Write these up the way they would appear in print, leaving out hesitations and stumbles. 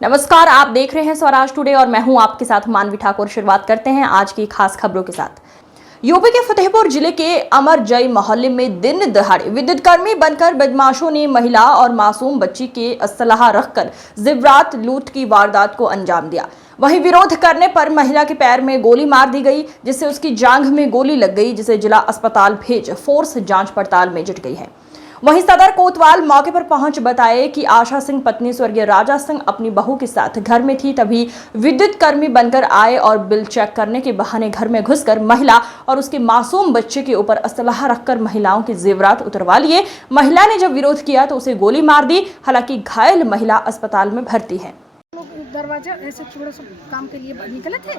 नमस्कार, आप देख रहे हैं स्वराज टुडे और मैं हूं आपके साथ मानवी ठाकुर। शुरुआत करते हैं आज की खास खबरों के साथ। यूपी के फतेहपुर जिले के अमरजई मोहल्ले में दिन दहाड़े विद्युत कर्मी बनकर बदमाशों ने महिला और मासूम बच्ची के असलहा रखकर जेवरात लूट की वारदात को अंजाम दिया। वहीं विरोध करने पर महिला के पैर में गोली मार दी गई, जिससे उसकी जांघ में गोली लग गई, जिसे जिला अस्पताल भेज फोर्स जांच पड़ताल में जुट गई है। वहीं सदर कोतवाल मौके पर पहुंच बताए कि आशा सिंह पत्नी स्वर्गीय राजा सिंह अपनी बहू के साथ घर में थी, तभी विद्युत कर्मी बनकर आए और बिल चेक करने के बहाने घर में घुसकर महिला और उसके मासूम बच्चे के ऊपर असलहा रखकर महिलाओं के जेवरात उतरवा लिए। महिला ने जब विरोध किया तो उसे गोली मार दी। हालांकि घायल महिला अस्पताल में भर्ती है। दरवाजा ऐसे थोड़ा सा काम के लिए निकले थे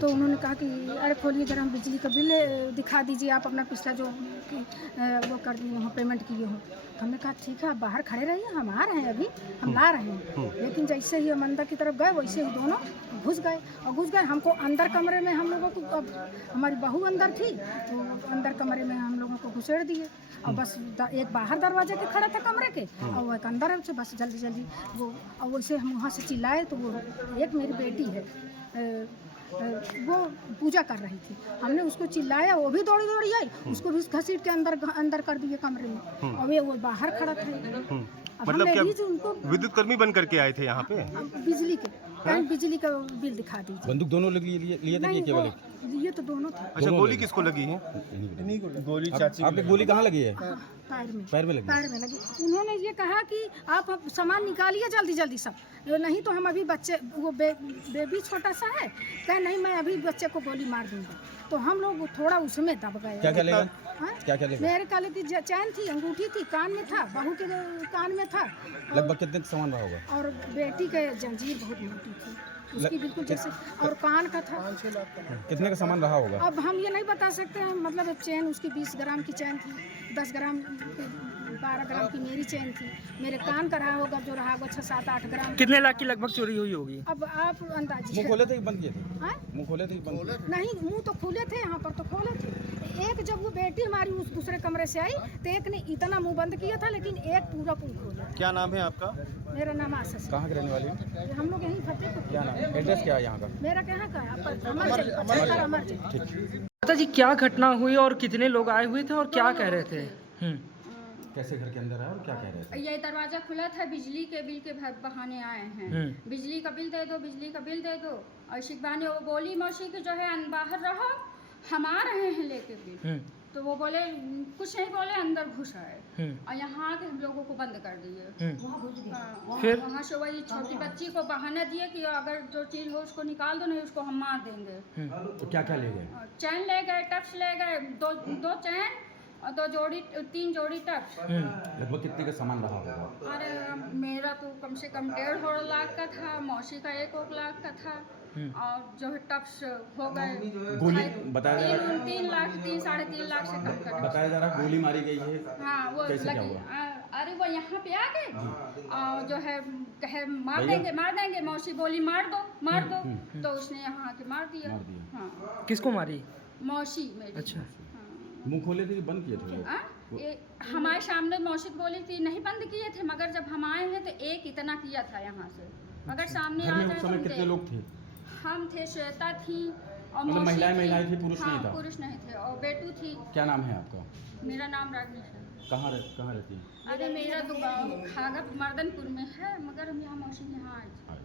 तो उन्होंने कहा कि अरे खोलिए जरा, हम बिजली का बिल दिखा दीजिए, आप अपना पिछला जो वो कर दिए हो, पेमेंट किए हो। तो हमने कहा ठीक है, आप बाहर खड़े रहिए, हम आ रहे हैं, अभी हम ला रहे हैं। लेकिन जैसे ही हम अंदर की तरफ गए वैसे ही दोनों घुस गए। हमको अंदर कमरे में, हम लोगों को, हमारी बहू अंदर थी तो अंदर कमरे में हम लोगों को घुसेड़ दिए। और बस एक बाहर दरवाजे के खड़े थे कमरे के और वो एक अंदर से बस जल्दी वो, और वैसे हम वहाँ से चिल्लाए तो वो एक मेरी बेटी है, वो पूजा कर रही थी, हमने उसको चिल्लाया, वो भी दौड़ी आई, उसको भी घसीट के अंदर कर दिए कमरे में, और वो बाहर खड़ा था। मतलब क्या विद्युत कर्मी बन करके आए थे यहाँ पे? बिजली का बिल दिखा दीजिए। बंदूक दोनों लिए थे केवल? ये तो दोनों थे। अच्छा, गोली किसको लगी है? गोली चाची। आपने गोली कहाँ लगी है? पैर में लगी। उन्होंने ये कहा कि आप सामान निकालिए जल्दी सब, नहीं तो हम अभी बच्चे, वो बेबी छोटा सा है, कहे नहीं मैं अभी बच्चे को गोली मार दूंगा। तो हम लोग थोड़ा उसमें दब गए। क्या लेगा? क्या लेगा? मेरे काले की चैन थी, अंगूठी थी, कान में था, बहू के कान में था। लगभग कितने सामान रहा होगा? और बेटी के जंजीर बहुत मोटी थी उसकी, बिल्कुल जैसे, और कान का था। कितने का सामान रहा होगा? अब हम ये नहीं बता सकते हैं, मतलब चैन उसकी 20 ग्राम की चैन थी, 10 ग्राम 12 ग्राम की मेरी चैन थी। मेरे कान का रहा होगा, जो रहा होगा 6-7-8 ग्राम। कितने लाख की लगभग चोरी हुई होगी? अब आप अंदाज। मुंह खोले थे कि बंद किए थे? मुंह खोले थे कि बंद? नहीं, मुंह तो खोले थे, यहाँ पर तो खोले थे। एक जब वो बेटी हमारी उस दूसरे कमरे से आई तो एक ने इतना मुंह बंद किया था, लेकिन एक पूरा खोला। क्या नाम है आपका? मेरा नाम आशा सिंह। कहाँ के रहने वाली है? हम लोग यहीं फतेहपुर। क्या नाम, एड्रेस क्या है यहाँ का? मेरा कहाँ का अमरजई। पता जी क्या घटना हुई और कितने लोग आए हुए थे और क्या कह रहे थे? कैसे घर के अंदर आए और क्या कह रहे थे? ये दरवाजा खुला था, बिजली के बिल के बहाने आए हैं। बिजली का बिल दे दो, बिजली का बिल दे दो। और शिकबानी वो बोली मौसी की जो है बाहर रहो, हम आ रहे हैं लेके बिल। तो वो बोले, कुछ नहीं बोले, अंदर घुस आए और यहाँ के हम लोगों को बंद कर दिए। फिर वहाँ से वही छोटी बच्ची को बहाना दिए कि अगर जो चीज हो उसको निकाल दो, नहीं उसको हम मार देंगे। तो क्या ले गए? चैन ले गए, टप्स ले गए, दो चैन और 3 जोड़ी टप्स। लगभग कितने का सामान रहा होगा? अरे मेरा तो कम से कम 1.5 लाख का था, मौसी का 1 लाख का था, और जो है टप्स हो गए। गोली बताया जा रहा है 3 लाख, 3-3.5 लाख से कम का। बताया जा रहा है गोली मारी गई है। हाँ, वो लगी। अरे वो यहाँ पे आ गए और जो है कहे मार देंगे। मौसी बोली मार दो। तो उसने यहाँ आके मार दिया। हाँ। किसको मारी? मौसी मेरी। अच्छा। मुंह खोले थे कि बंद किए थे? हमारे सामने मौसी बोली थी नहीं बंद किए थे, मगर जब हम आए हैं तो एक इतना किया था यहाँ से। अगर सामने आ जाए। उस समय कितने लोग थे? हम थे, श्वेता थी और मतलब महिलाएं थी, पुरुष नहीं था? पुरुष नहीं थे, और बेटू थी। क्या नाम है आपका? मेरा नाम रागनी है। कहाँ रहती है? अरे मेरा तो गाँव खागा मर्दनपुर में है, मगर हम यहाँ मौसी यहाँ आए थे।